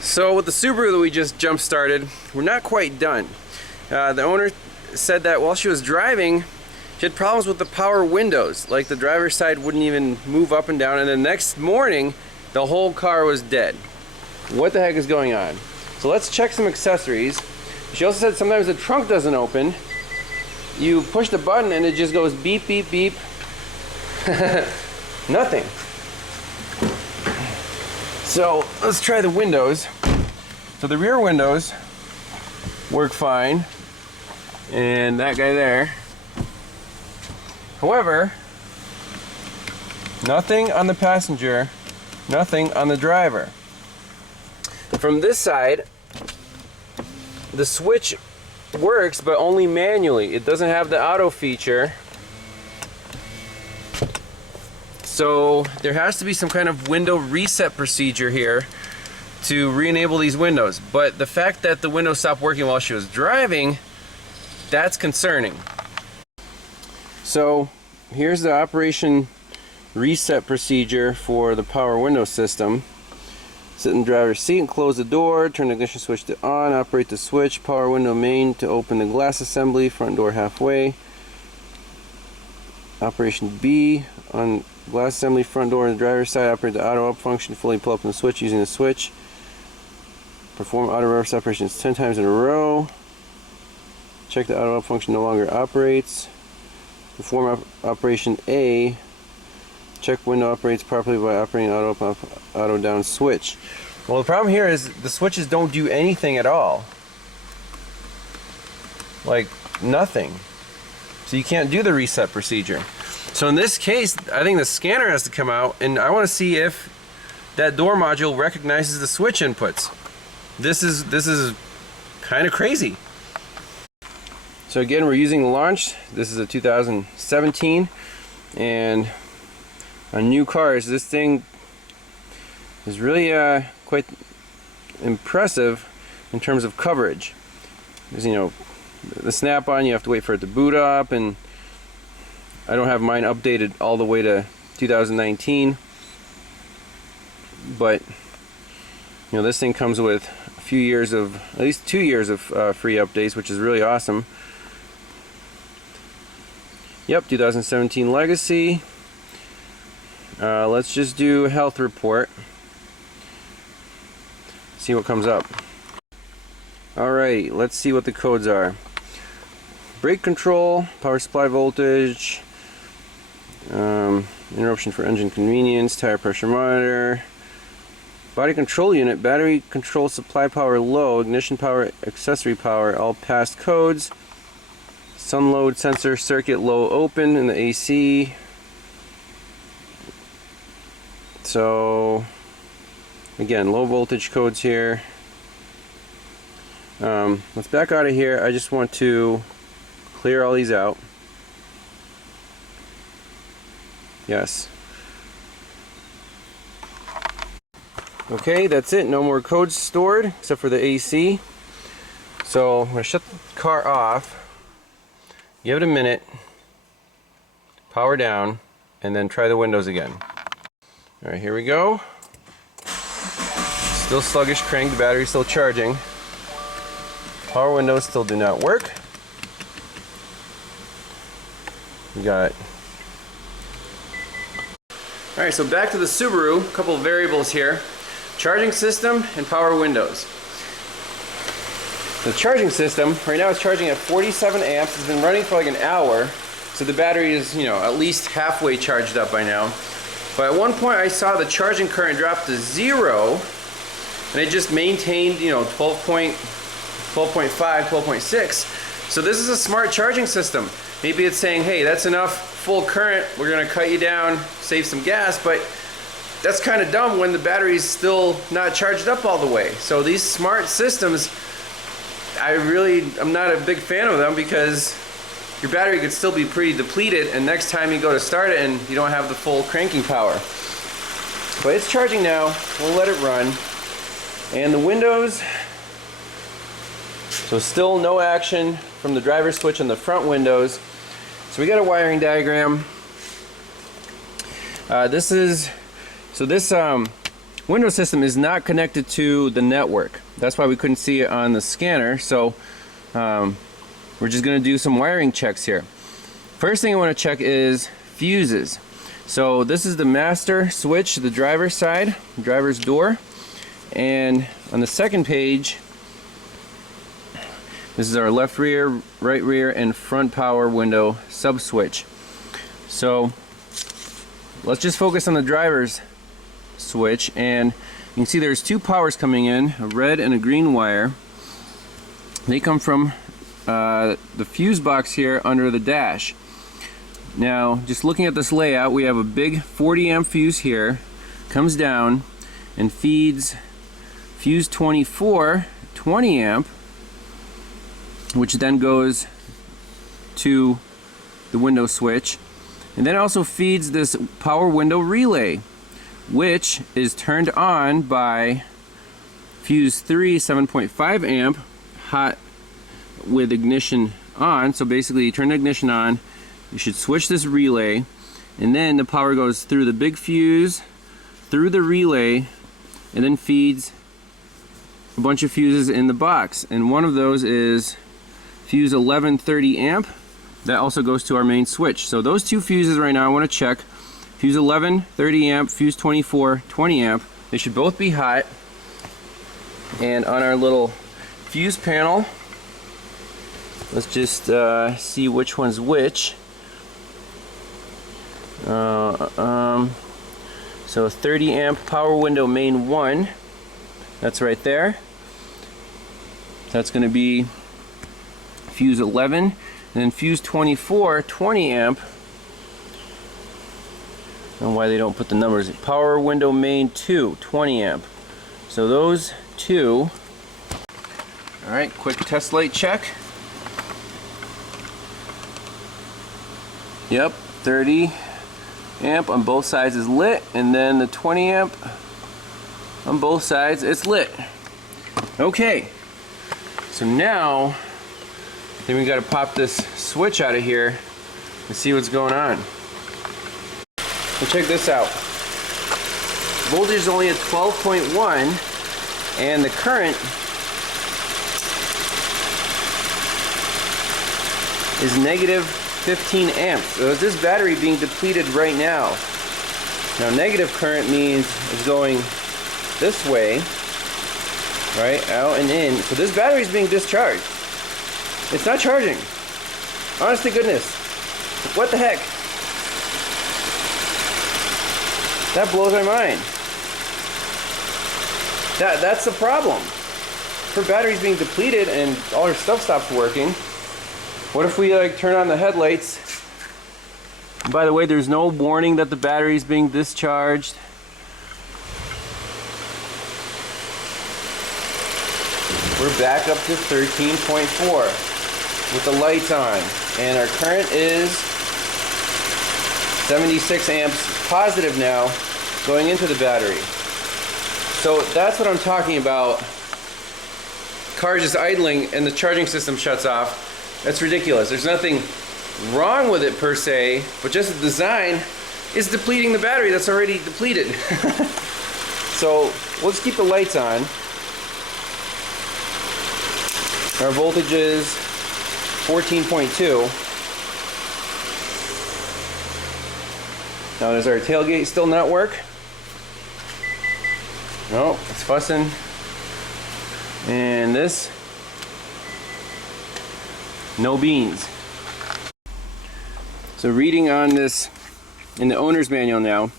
So with the Subaru that we just jump started, we're not quite done. The owner said that while she was driving, she had problems with the power windows. Like the driver's side wouldn't even move up and down, and the next morning, the whole car was dead. What the heck is going on? So let's check some accessories. She also said sometimes the trunk doesn't open. You push the button and it just goes beep, beep, beep. Nothing. So let's try the windows. So the rear windows work fine, and that guy there. However, nothing on the passenger, nothing on the driver. From this side, the switch works, but only manually. It doesn't have the auto feature. So there has to be some kind of window reset procedure here to re-enable these windows. But the fact that the window stopped working while she was driving, that's concerning. So here's the operation reset procedure for the power window system. Sit in the driver's seat and close the door, turn the ignition switch to on, operate the switch, power window main to open the glass assembly, front door halfway. Operation B, on glass assembly, front door on the driver's side, operate the auto up function, fully pull up the switch using the switch. Perform auto reverse operations 10 times in a row. Check the auto up function no longer operates. Perform operation A. Check window operates properly by operating auto up, auto down switch. Well, the problem here is the switches don't do anything at all. Like nothing. So you can't do the reset procedure. So in this case, I think the scanner has to come out, and I want to see if that door module recognizes the switch inputs. This is kind of crazy. So again, we're using the launch. This is a 2017, and on new cars, this thing is really quite impressive in terms of coverage. Because, you know, the snap-on, you have to wait for it to boot up, and I don't have mine updated all the way to 2019, but you know, this thing comes with a few years of, at least 2 years of free updates, which is really awesome. Yep, 2017 Legacy. Let's just do a health report, see what comes up. Alright, let's see what the codes are. Brake control, power supply voltage, interruption for engine convenience, tire pressure monitor, body control unit, battery control supply power low, ignition power, accessory power, all passed codes. Sun load sensor circuit low open in the AC. So again, low voltage codes here. Let's back out of here. I just want to clear all these out. Yes. Okay, that's it. No more codes stored except for the AC. So I'm going to shut the car off, give it a minute, power down, and then try the windows again. Alright, here we go. Still sluggish crank, the battery's still charging. Power windows still do not work. We got. Alright, so back to the Subaru, a couple of variables here. Charging system and power windows. The charging system, right now it's charging at 47 amps. It's been running for like an hour, so the battery is, you know, at least halfway charged up by now. But at one point I saw the charging current drop to 0, and it just maintained, you know, 12.5, 12.6. So this is a smart charging system. Maybe it's saying, hey, that's enough full current, we're going to cut you down, save some gas, but that's kind of dumb when the battery's still not charged up all the way. So these smart systems, I'm not a big fan of them, because your battery could still be pretty depleted, and next time you go to start it and you don't have the full cranking power. But it's charging now, we'll let it run. And the windows, so still no action from the driver switch on the front windows. So we got a wiring window system is not connected to the network. That's why we couldn't see it on the scanner. So we're just going to do some wiring checks here. First thing I want to check is fuses. So this is the master switch, the driver's side, driver's door. And on the second page, this is our left rear, right rear, and front power window sub switch. So let's just focus on the driver's switch, and you can see there's two powers coming in, a red and a green wire. They come from the fuse box here under the dash. Now, just looking at this layout, we have a big 40 amp fuse here, comes down and feeds fuse 24, 20 amp, which then goes to the window switch, and then also feeds this power window relay, which is turned on by fuse 3, 7.5 amp, hot with ignition on. So basically you turn the ignition on, you should switch this relay, and then the power goes through the big fuse, through the relay, and then feeds a bunch of fuses in the box. And one of those is fuse 1130 amp. That also goes to our main switch. So those two fuses right now I want to check. Fuse 11 30 amp, fuse 24 20 amp. They should both be hot. And on our little fuse panel, let's just see which one's which. So 30 amp power window main 1, that's right there. That's going to be fuse 11, and then fuse 24 20 amp. I don't know why they don't put the numbers. Power window main 2 20 amp. So those two. All right, quick test light check. Yep, 30 amp on both sides is lit, and then the 20 amp on both sides, it's lit. Okay, so now then we got to pop this switch out of here and see what's going on. So check this out. Voltage is only at 12.1, and the current is negative 15 amps. So is this battery being depleted right now? Now negative current means it's going this way, right, out and in. So this battery is being discharged. It's not charging. Honest to goodness. What the heck? That blows my mind. That's the problem. Her battery's being depleted and all her stuff stops working. What if we like turn on the headlights? By the way, there's no warning that the battery is being discharged. We're back up to 13.4 with the lights on, and our current is 76 amps positive now going into the battery. So that's what I'm talking about. Car just idling and the charging system shuts off. That's ridiculous. There's nothing wrong with it per se, but just the design is depleting the battery that's already depleted. So let's keep the lights on. Our voltage is 14.2. Now does our tailgate still not work? No, it's fussing. And this, no beans. So reading on this in the owner's manual now,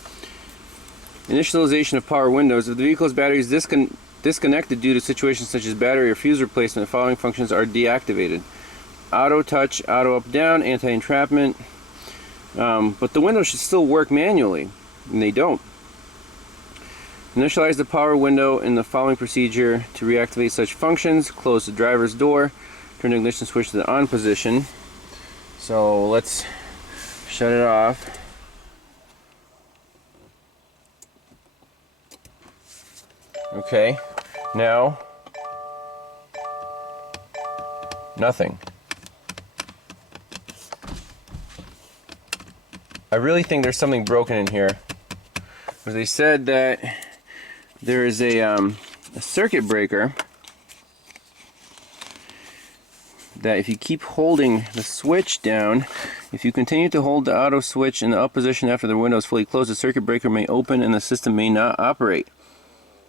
initialization of power windows. If the vehicle's battery is disconnected due to situations such as battery or fuse replacement, the following functions are deactivated: auto touch, auto up down, anti-entrapment. But the window should still work manually, and they don't. Initialize the power window in the following procedure to reactivate such functions: close the driver's door, turn the ignition switch to the on position. So let's shut it off. Okay, now nothing. I really think there's something broken in here, because they said that there is a circuit breaker that if you keep holding the switch down, if you continue to hold the auto switch in the up position after the window is fully closed, the circuit breaker may open and the system may not operate.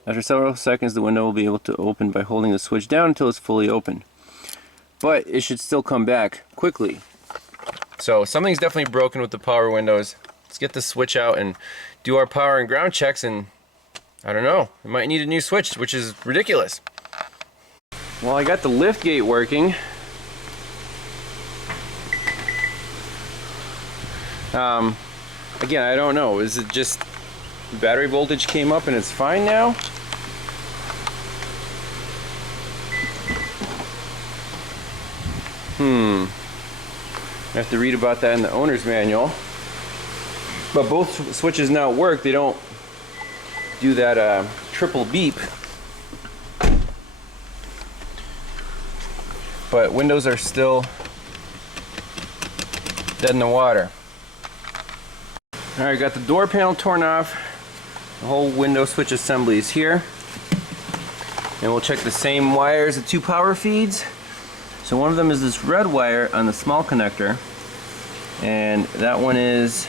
After several seconds, the window will be able to open by holding the switch down until it's fully open. But it should still come back quickly. So something's definitely broken with the power windows. Let's get the switch out and do our power and ground checks, and I don't know, we might need a new switch, which is ridiculous. Well, I got the lift gate working. Again, I don't know. Is it just battery voltage came up and it's fine now? I have to read about that in the owner's manual. But both switches now work. They don't do that triple beep. But windows are still dead in the water. Alright, got the door panel torn off. The whole window switch assembly is here. And we'll check the same wires, the two power feeds. So one of them is this red wire on the small connector. And that one is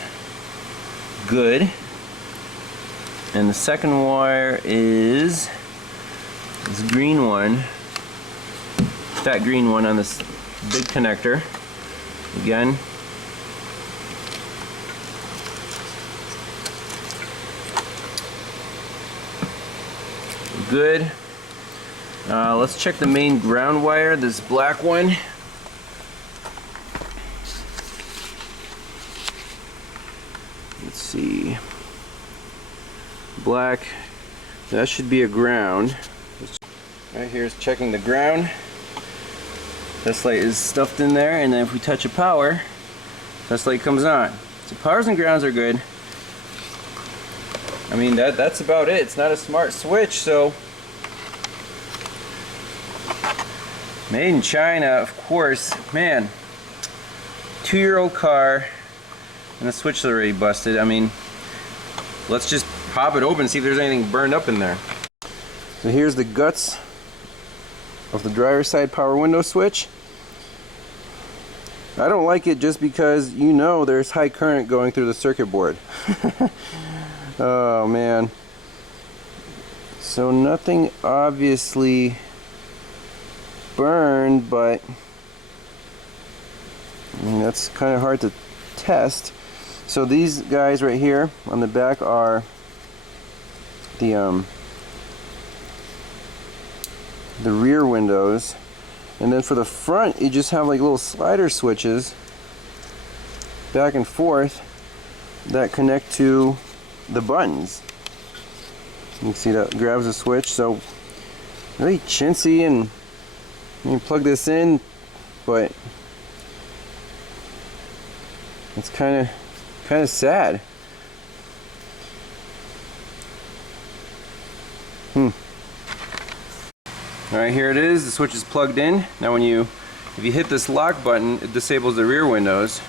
good. And the second wire is this green one. That green one on this big connector. Again. Good. Let's check the main ground wire, this black one. Let's see. Black. That should be a ground. Right here is checking the ground. This light is stuffed in there, and then if we touch a power, this light comes on. So powers and grounds are good. I mean, that's about it. It's not a smart switch, so made in China, of course. Man, 2-year-old car and the switch is already busted. I mean, let's just pop it open and see if there's anything burned up in there. So here's the guts of the driver's side power window switch. I don't like it just because you know there's high current going through the circuit board. Oh man. So nothing obviously burned, but I mean, that's kind of hard to test. So these guys right here on the back are the rear windows, and then for the front you just have like little slider switches back and forth that connect to the buttons. You can see that grabs a switch, so really chintzy, and you can plug this in, but it's kind of sad. Alright, here it is. The switch is plugged in. Now if you hit this lock button, it disables the rear windows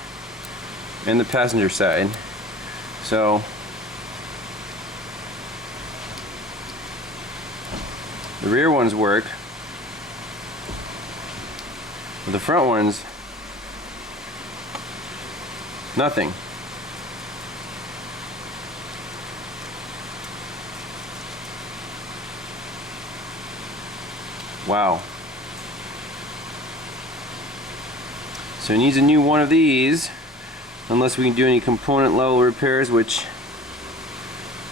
and the passenger side. So the rear ones work, but the front ones, nothing. Wow. So it needs a new one of these, unless we can do any component level repairs, which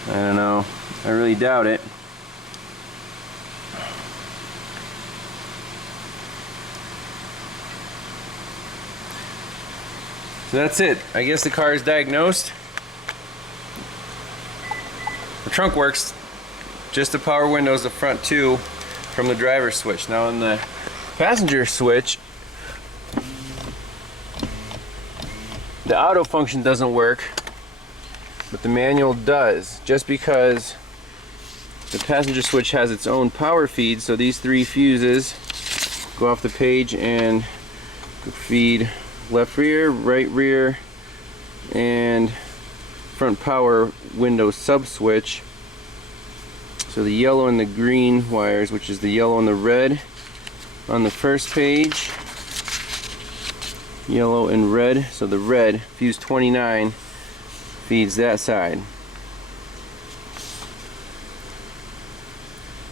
I don't know. I really doubt it. So that's it. I guess the car is diagnosed. The trunk works. Just the power windows, the front two from the driver's switch. Now in the passenger switch, the auto function doesn't work, but the manual does, just because the passenger switch has its own power feed. So these 3 fuses go off the page and feed left rear, right rear, and front power window sub switch. So the yellow and the green wires, which is the yellow and the red on the first page. Yellow and red, so the red, fuse 29, feeds that side.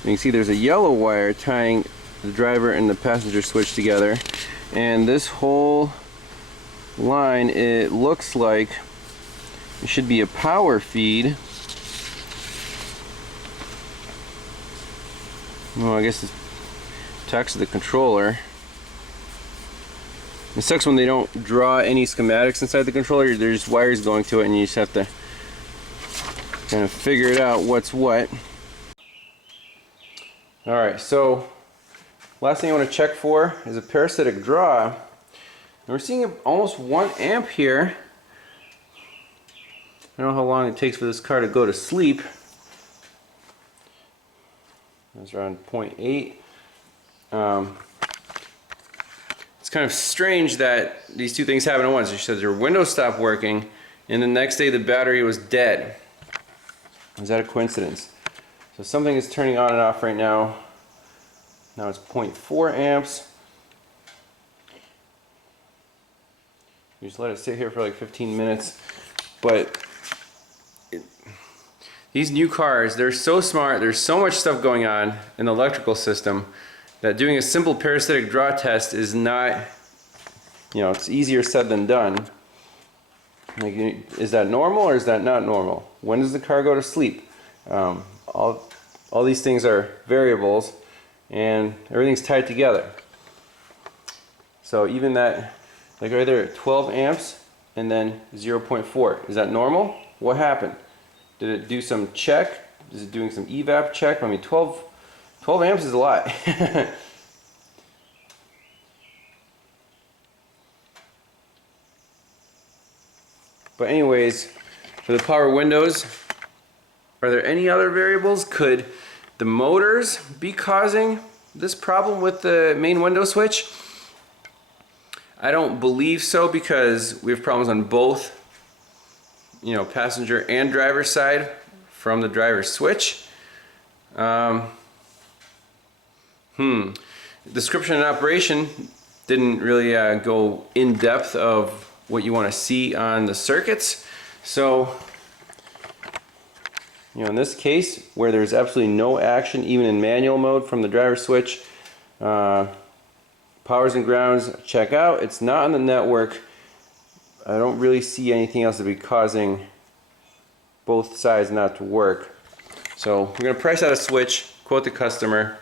You can see there's a yellow wire tying the driver and the passenger switch together, and this whole line, it looks like it should be a power feed. Well, I guess it's attached to the controller. It sucks when they don't draw any schematics inside the controller. There's wires going to it and you just have to kind of figure it out what's what. Alright, so last thing I want to check for is a parasitic draw. And we're seeing almost 1 amp here. I don't know how long it takes for this car to go to sleep. That's around 0.8. It's kind of strange that these two things happen at once. She says your window stopped working and the next day the battery was dead. Is that a coincidence? So something is turning on and off right now. Now it's 0.4 amps. You just let it sit here for like 15 minutes. But these new cars, they're so smart, there's so much stuff going on in the electrical system that doing a simple parasitic draw test is not, it's easier said than done. Like, is that normal or is that not normal? When does the car go to sleep? All these things are variables and everything's tied together. So even that, like right there, 12 amps and then 0.4, is that normal? What happened? Did it do some check? Is it doing some evap check? I mean, 12 amps is a lot. But anyways, for the power windows, are there any other variables? Could the motors be causing this problem with the main window switch? I don't believe so, because we have problems on both, passenger and driver side from the driver's switch. Description and operation didn't really go in depth of what you want to see on the circuits. So, in this case, where there's absolutely no action, even in manual mode from the driver switch, powers and grounds check out. It's not on the network. I don't really see anything else to be causing both sides not to work. So we're going to price out a switch, quote the customer,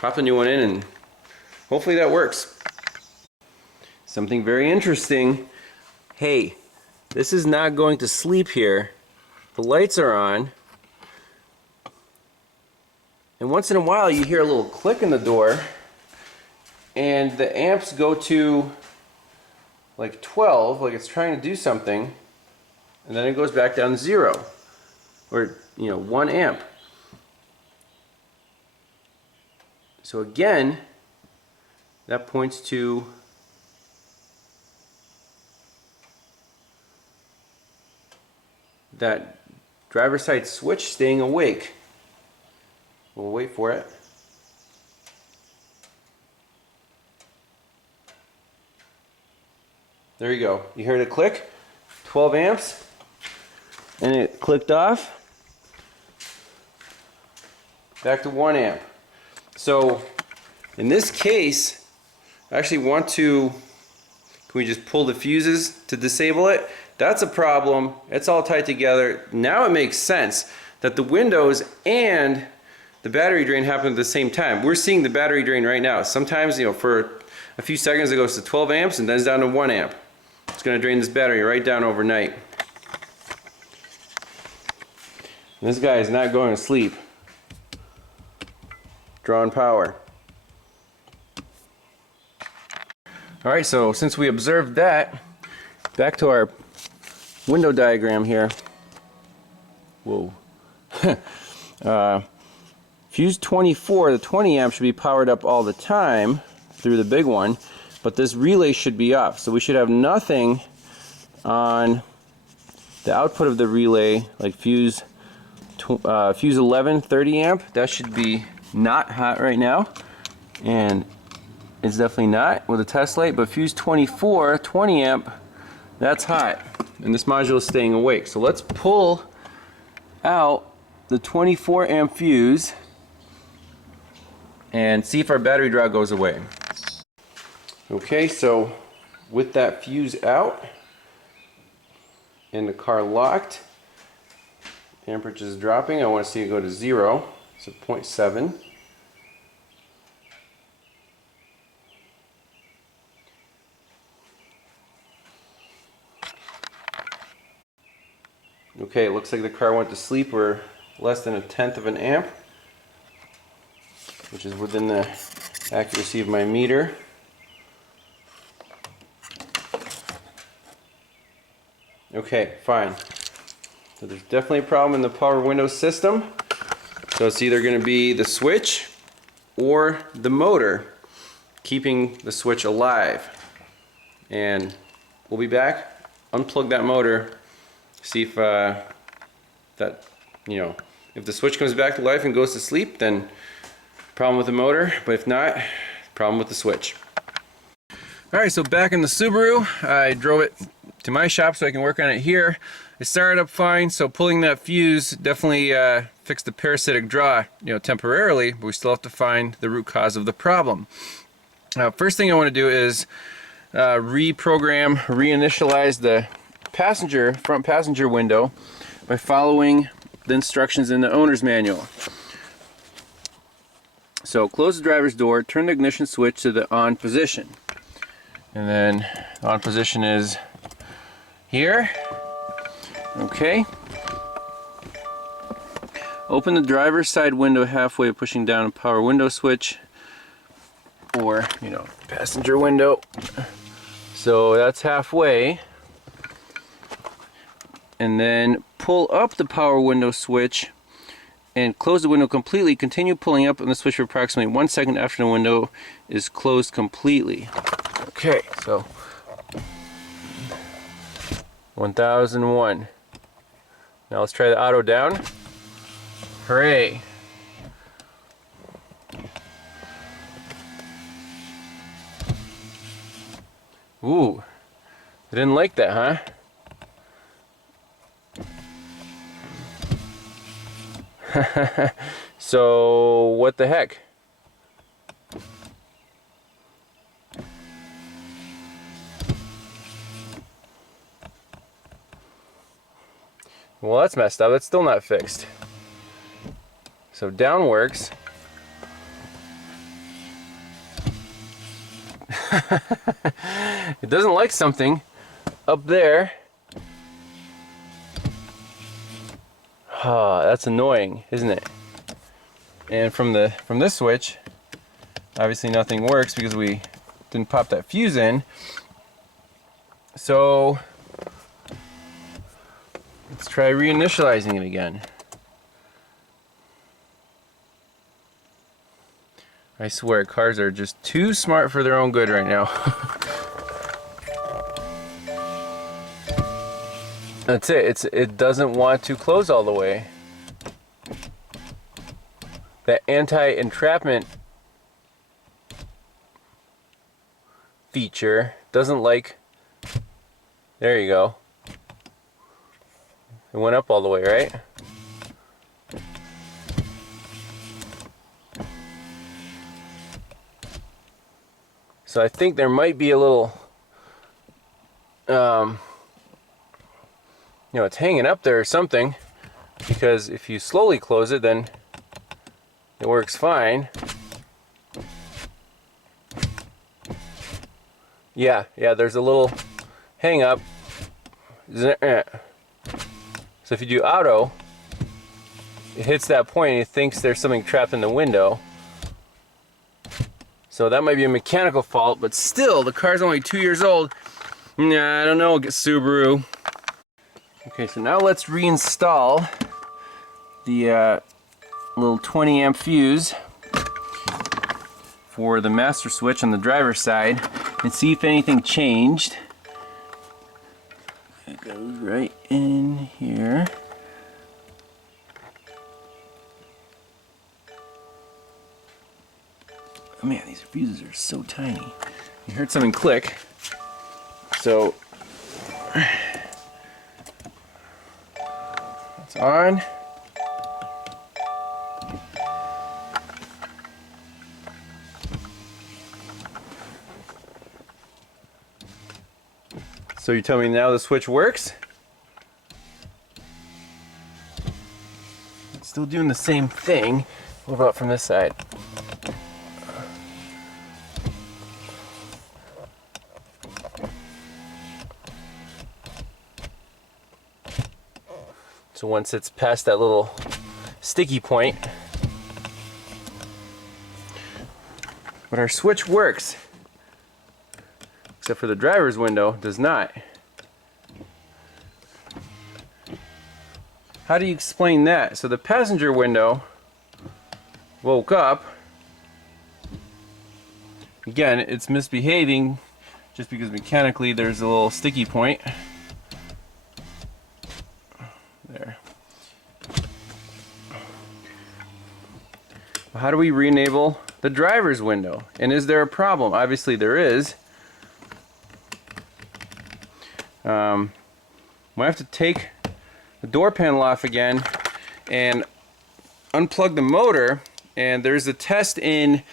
pop a new one in, and hopefully that works. Something very interesting. Hey, this is not going to sleep here. The lights are on. And once in a while you hear a little click in the door and the amps go to like 12, like it's trying to do something, and then it goes back down to 0, or 1 amp. So again, that points to that driver side switch staying awake. We'll wait for it. There you go. You heard it click. 12 amps. And it clicked off. Back to 1 amp. So in this case, I actually want to, can we just pull the fuses to disable it? That's a problem. It's all tied together. Now it makes sense that the windows and the battery drain happen at the same time. We're seeing the battery drain right now. Sometimes, for a few seconds it goes to 12 amps and then it's down to 1 amp. It's going to drain this battery right down overnight. And this guy is not going to sleep. Drawing power. Alright, so since we observed that, back to our window diagram here. Whoa. Fuse 24, the 20 amp should be powered up all the time through the big one, but this relay should be off. So we should have nothing on the output of the relay, like fuse fuse 11, 30 amp. That should be not hot right now, and it's definitely not with a test light. But fuse 24, 20 amp, that's hot, and this module is staying awake. So let's pull out the 24 amp fuse and see if our battery draw goes away. Okay, so with that fuse out and the car locked, amperage is dropping. I want to see it go to 0, so 0.7. Okay, it looks like the car went to sleep. We're less than 1/10 of an amp, which is within the accuracy of my meter. Okay, fine. So there's definitely a problem in the power window system. So it's either going to be the switch or the motor keeping the switch alive. And we'll be back, unplug that motor, see if if the switch comes back to life and goes to sleep, then problem with the motor, but if not, problem with the switch. Alright, so back in the Subaru, I drove it to my shop so I can work on it here. It started up fine, so pulling that fuse definitely fixed the parasitic draw, temporarily, but we still have to find the root cause of the problem. First thing I want to do is reinitialize the front passenger window by following the instructions in the owner's manual. So close the driver's door, turn the ignition switch to the on position, and then the on position is here. Okay. Open the driver's side window halfway, pushing down a power window switch, or passenger window. So that's halfway. And then pull up the power window switch and close the window completely. Continue pulling up on the switch for approximately 1 second after the window is closed completely. Okay, so 1001. Now let's try the auto down. Hooray! Ooh, I didn't like that, huh? So what the heck? Well, that's messed up. That's still not fixed. So down works. It doesn't like something up there. Ah, that's annoying, isn't it? And from this switch, obviously nothing works because we didn't pop that fuse in. So let's try reinitializing it again. I swear, cars are just too smart for their own good right now. That's it. It doesn't want to close all the way. That anti-entrapment feature doesn't like. There you go. It went up all the way, right? So I think there might be a little, it's hanging up there or something, because if you slowly close it, then it works fine. Yeah, there's a little hang up. So if you do auto, it hits that point and it thinks there's something trapped in the window. So that might be a mechanical fault, but still, the car's only 2 years old. Nah, I don't know, get Subaru. Okay, so now let's reinstall the little 20 amp fuse for the master switch on the driver's side and see if anything changed. It goes right in here. Man, these fuses are so tiny. You heard something click. So it's on. So you tell me now the switch works? It's still doing the same thing. What about from this side? So once it's past that little sticky point, but our switch works, except for the driver's window does not. How do you explain that? So the passenger window woke up. Again, it's misbehaving just because mechanically there's a little sticky point. There. How do we re-enable the driver's window? And is there a problem? Obviously there is. We have to take the door panel off again and unplug the motor, and there's a test in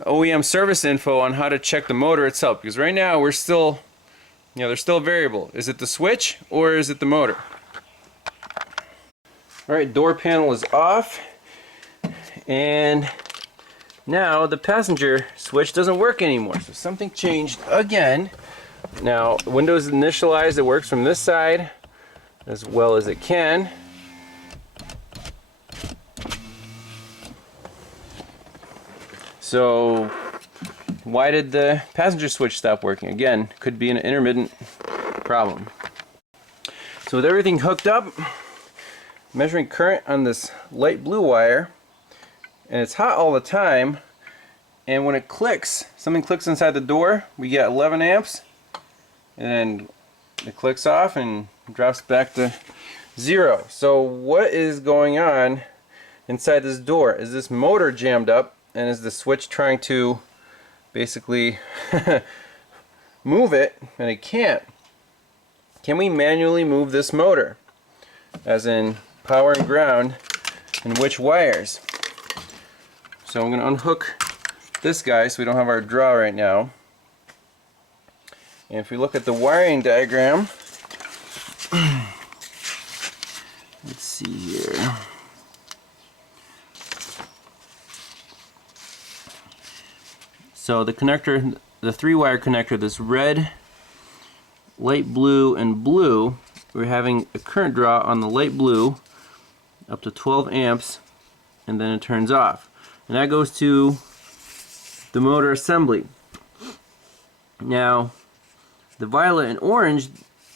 OEM service info on how to check the motor itself, because right now we're still, there's still a variable. Is it the switch or is it the motor? Alright, door panel is off, and now the passenger switch doesn't work anymore, so something changed again. Now, Windows initialized, it works from this side as well as it can. So, why did the passenger switch stop working? Again, could be an intermittent problem. So with everything hooked up, measuring current on this light blue wire, and it's hot all the time, and when it clicks, something clicks inside the door, we get 11 amps, and then it clicks off and drops back to 0. So what is going on inside this door? Is this motor jammed up, and is the switch trying to basically move it, and it can't? Can we manually move this motor? As in power and ground, and which wires? So I'm going to unhook this guy so we don't have our draw right now. And if we look at the wiring diagram, let's see here. So the connector, the 3-wire connector, this red, light blue, and blue, we're having a current draw on the light blue up to 12 amps, and then it turns off. And that goes to the motor assembly. Now, the violet and orange,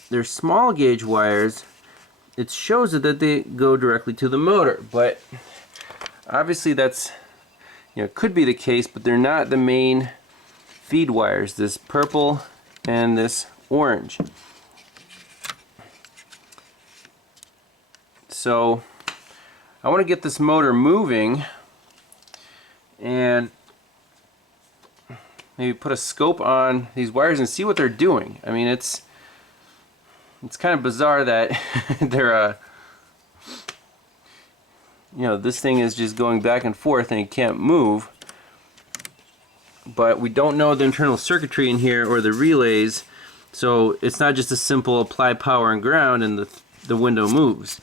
they're small gauge wires. It shows that they go directly to the motor, but obviously that's, could be the case, but they're not the main feed wires, this purple and this orange. So I want to get this motor moving and maybe put a scope on these wires and see what they're doing. I mean, it's kind of bizarre that they're this thing is just going back and forth and it can't move, but we don't know the internal circuitry in here or the relays, so it's not just a simple apply power and ground and the window moves.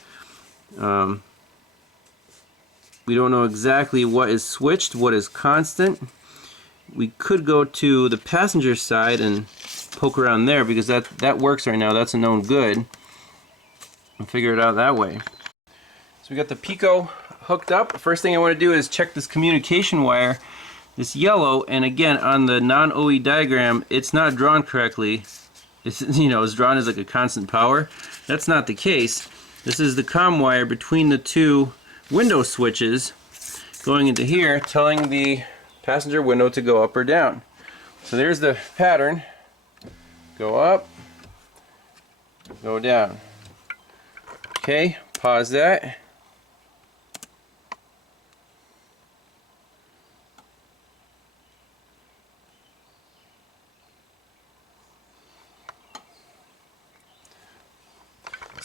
We don't know exactly what is switched, what is constant. We could go to the passenger side and poke around there, because that works right now. That's a known good, and figure it out that way. So we got the Pico hooked up. First thing I want to do is check this communication wire, this yellow, and again on the non-OE diagram it's not drawn correctly. It's it's drawn as like a constant power. That's not the case. This is the COM wire between the two window switches going into here, telling the passenger window to go up or down. So there's the pattern. Go up, go down. Okay, pause that.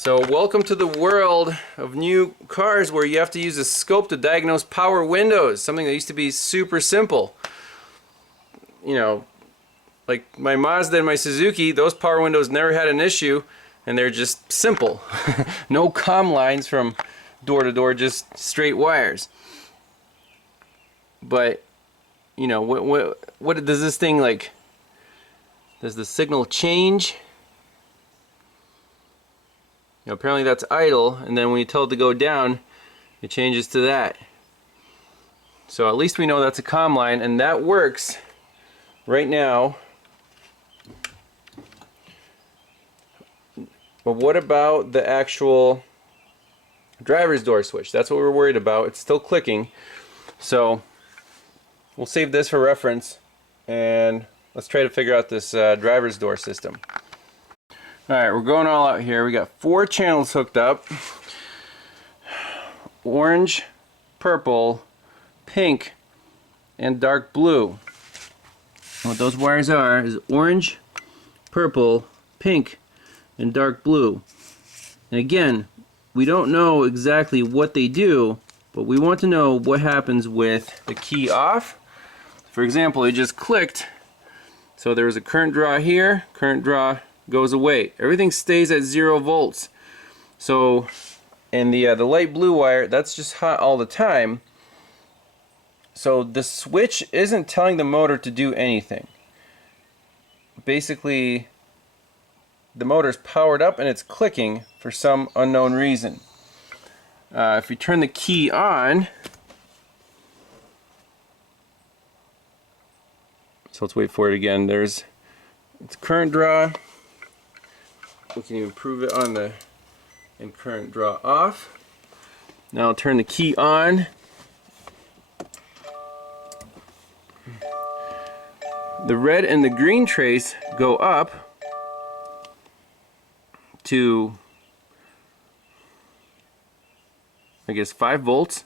So welcome to the world of new cars where you have to use a scope to diagnose power windows, something that used to be super simple. You know, like my Mazda and my Suzuki, those power windows never had an issue, and they're just simple. No comm lines from door to door, just straight wires. But, you know, what does this thing, like, does the signal change? You know, apparently that's idle, and then when you tell it to go down, it changes to that. So at least we know that's a comm line, and that works right now. But what about the actual driver's door switch? That's what we're worried about. It's still clicking. So we'll save this for reference, and let's try to figure out this driver's door system. Alright, we're going all out here. We got 4 channels hooked up. Orange, purple, pink, and dark blue. And what those wires are is orange, purple, pink, and dark blue. And again, we don't know exactly what they do, but we want to know what happens with the key off. For example, it just clicked, so there was a current draw here, current draw goes away. Everything stays at 0 volts. So, and the light blue wire, that's just hot all the time. So the switch isn't telling the motor to do anything. Basically, the motor's powered up and it's clicking for some unknown reason. If we turn the key on, so let's wait for it again. It's current draw. We can even prove it on the current draw off. Now I'll turn the key on. The red and the green trace go up to, I guess, 5 volts.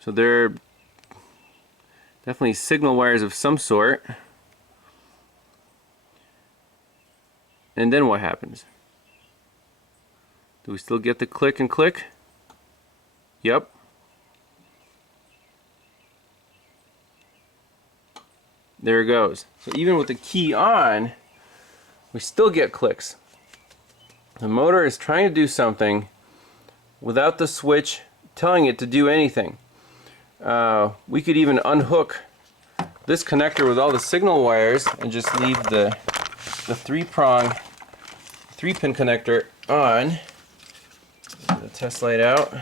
So they're definitely signal wires of some sort. And then what happens? Do we still get the click and click? Yep. There it goes. So even with the key on, we still get clicks. The motor is trying to do something without the switch telling it to do anything. We could even unhook this connector with all the signal wires and just leave the 3-pin connector on. Get the test light out.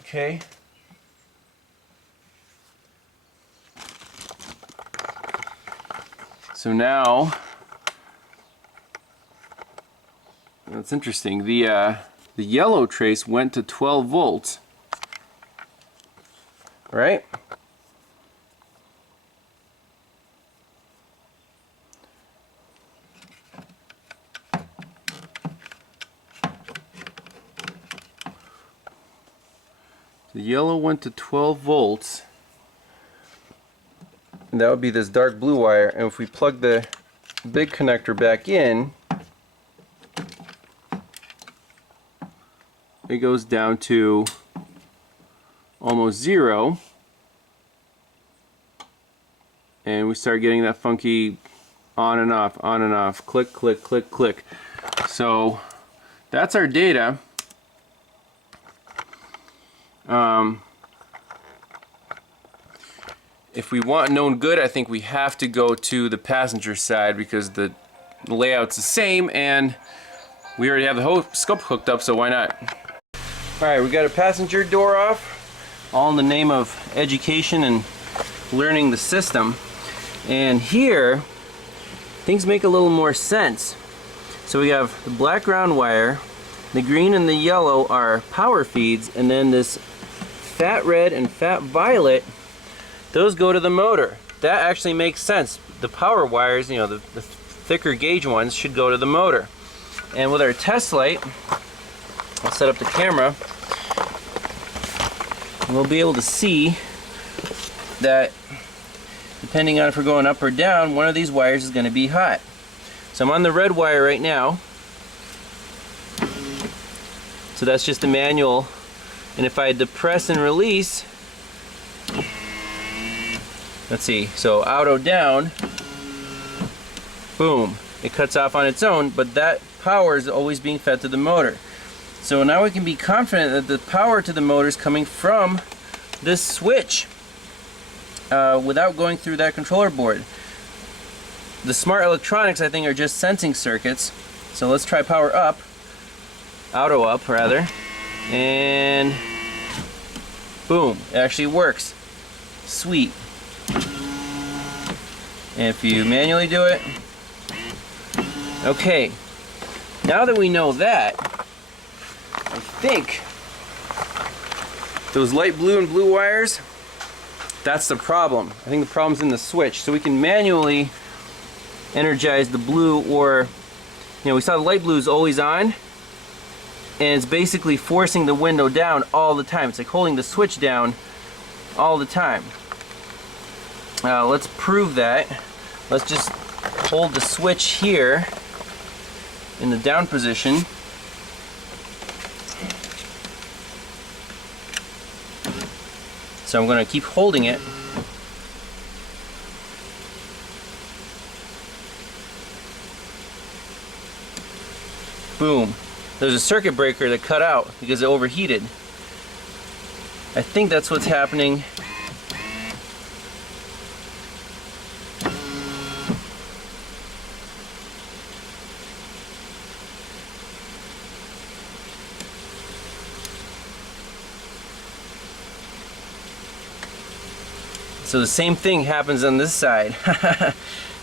Okay. So now, that's interesting. The yellow trace went to 12 volts. Right? The yellow went to 12 volts. And that would be this dark blue wire. And if we plug the big connector back in, it goes down to almost 0, and we start getting that funky on and off, click, click, click, click. So that's our data. If we want known good, I think we have to go to the passenger side because the layout's the same and we already have the whole scope hooked up, so why not? Alright, we got a passenger door off, all in the name of education and learning the system. And here, things make a little more sense. So we have the black ground wire, the green and the yellow are power feeds, and then this fat red and fat violet, those go to the motor. That actually makes sense. The power wires, you know, the thicker gauge ones should go to the motor. And with our test light, I'll set up the camera, and we'll be able to see that depending on if we're going up or down, one of these wires is going to be hot. So I'm on the red wire right now. So that's just the manual. And if I depress and release, let's see, so auto down, boom, it cuts off on its own, but that power is always being fed to the motor. So now we can be confident that the power to the motor is coming from this switch without going through that controller board. The smart electronics, I think, are just sensing circuits. So let's try power up, auto up rather, and boom, it actually works. Sweet. And if you manually do it, okay, now that we know that, I think those light blue and blue wires, that's the problem. I think the problem's in the switch. So we can manually energize the blue, or, you know, we saw the light blue is always on, and it's basically forcing the window down all the time. It's like holding the switch down all the time. Let's prove that. Let's just hold the switch here in the down position. So I'm going to keep holding it. Boom. There's a circuit breaker that cut out because it overheated. I think that's what's happening. So the same thing happens on this side.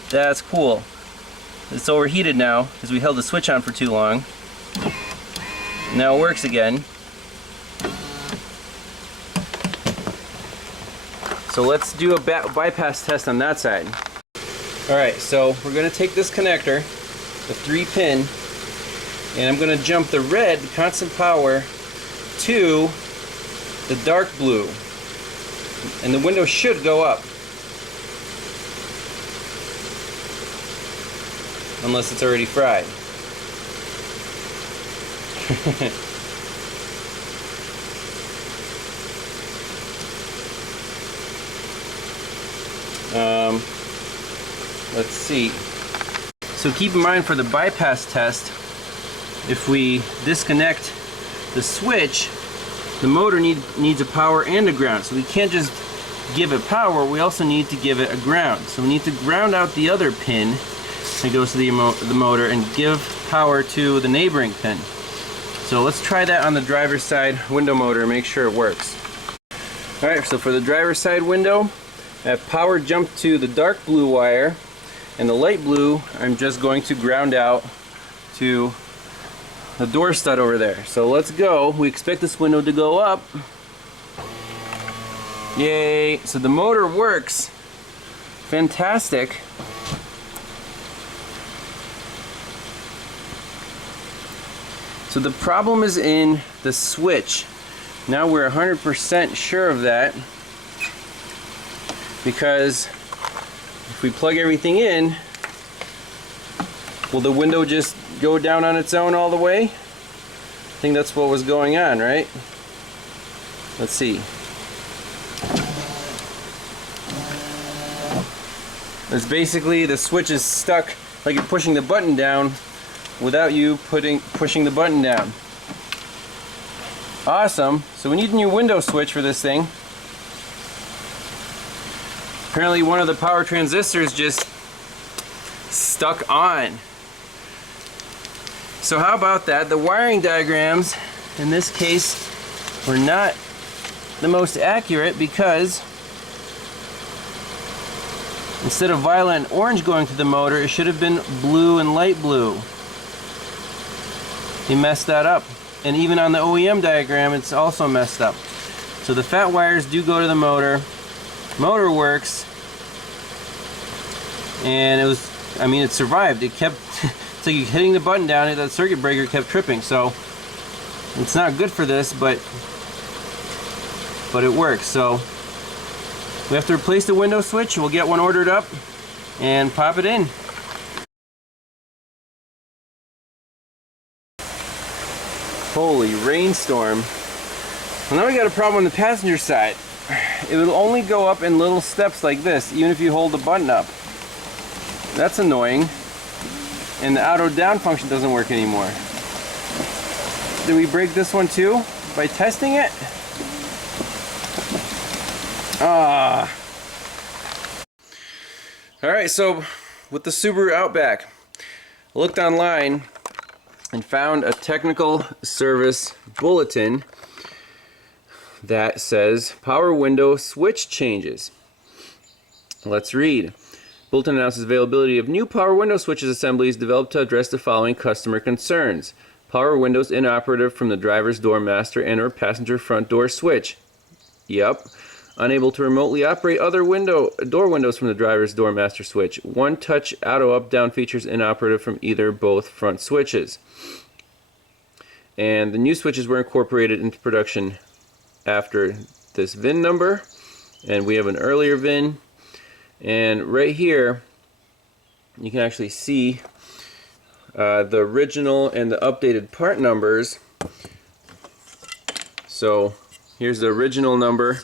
That's cool. It's overheated now because we held the switch on for too long. Now it works again. So let's do a bypass test on that side. Alright, so we're going to take this connector, the 3-pin, and I'm going to jump the red constant power to the dark blue. And the window should go up. Unless it's already fried. Let's see. So keep in mind for the bypass test, if we disconnect the switch, the motor needs a power and a ground. So we can't just give it power, we also need to give it a ground. So we need to ground out the other pin that goes to the motor and give power to the neighboring pin. So let's try that on the driver's side window motor and make sure it works. Alright, so for the driver's side window, I have power jumped to the dark blue wire, and the light blue I'm just going to ground out to the door stud over there. So let's go. We expect this window to go up. Yay! So the motor works. Fantastic. So the problem is in the switch. Now we're 100% sure of that, because if we plug everything in, will the window just go down on its own all the way? I think that's what was going on, right? Let's see. It's basically the switch is stuck like you're pushing the button down without you pushing the button down. Awesome. So we need a new window switch for this thing. Apparently one of the power transistors just stuck on. So how about that? The wiring diagrams in this case were not the most accurate, because instead of violet and orange going to the motor, it should have been blue and light blue. They messed that up. And even on the OEM diagram, it's also messed up. So the fat wires do go to the motor. Motor works. And it was, I mean, it survived. It kept, it's like hitting the button down, and that circuit breaker kept tripping. So it's not good for this, but it works. So We have to replace the window switch. We'll get one ordered up and pop it in. Holy rainstorm. Well, now we got a problem on the passenger side. It will only go up in little steps like this, even if you hold the button up. That's annoying. And the auto down function doesn't work anymore. Did we break this one too by testing it? Alright, so with the Subaru Outback, I looked online and found a technical service bulletin that says power window switch changes. Let's read. Bulletin announces availability of new power window switches assemblies developed to address the following customer concerns. Power windows inoperative from the driver's door master and or passenger front door switch. Yep. Unable to remotely operate other door windows from the driver's door master switch. One touch auto up down features inoperative from either both front switches. And the new switches were incorporated into production after this VIN number, and we have an earlier VIN, and right here you can actually see the original and the updated part numbers. So here's the original number.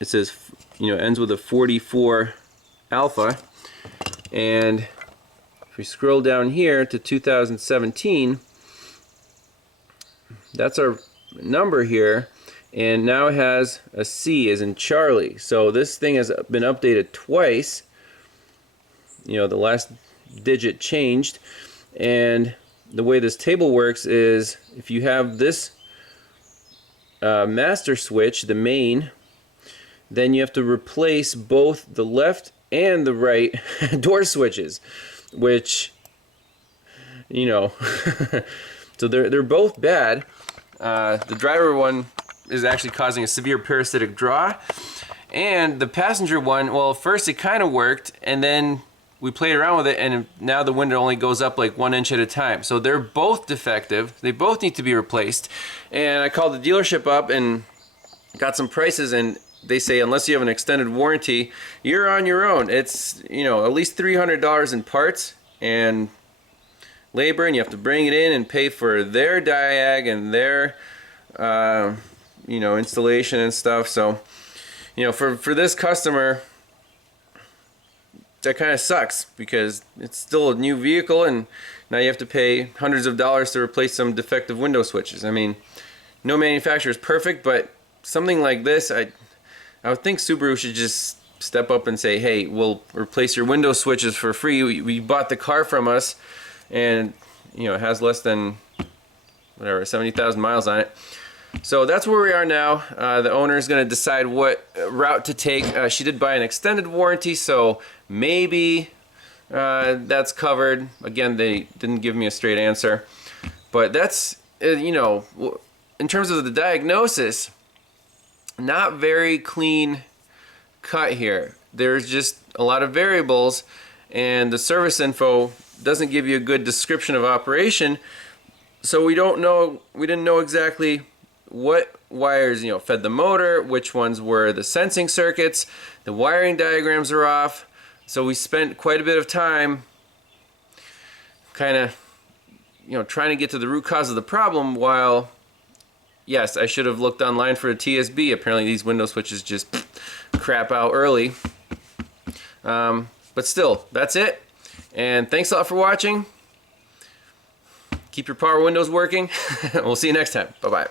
It says, ends with a 44 alpha, and if we scroll down here to 2017, that's our number here, and now it has a C as in Charlie. So this thing has been updated twice. The last digit changed, and the way this table works is if you have this master switch, the main, then you have to replace both the left and the right door switches, which so they're both bad. The driver one is actually causing a severe parasitic draw, and the passenger one, well, first it kind of worked, and then we played around with it, and now the window only goes up like 1 inch at a time. So they're both defective. They both need to be replaced. And I called the dealership up and got some prices, and they say unless you have an extended warranty, you're on your own. It's at least $300 in parts and labor, and you have to bring it in and pay for their diag and their installation and stuff. So for this customer, that kind of sucks because it's still a new vehicle, and now you have to pay hundreds of dollars to replace some defective window switches. I mean, no manufacturer is perfect, but something like this, I would think Subaru should just step up and say, hey, we'll replace your window switches for free. We bought the car from us, and it has less than 70,000 miles on it. So that's where we are now. The owner is going to decide what route to take. She did buy an extended warranty, so maybe that's covered. Again, they didn't give me a straight answer, but that's in terms of the diagnosis, not very clean cut here. There's just a lot of variables, and the service info doesn't give you a good description of operation, so we didn't know exactly what wires fed the motor, which ones were the sensing circuits. The wiring diagrams are off, so we spent quite a bit of time kind of trying to get to the root cause of the problem, while yes, I should have looked online for a TSB. Apparently these window switches just crap out early. But still, that's it. And thanks a lot for watching. Keep your power windows working. We'll see you next time. Bye-bye.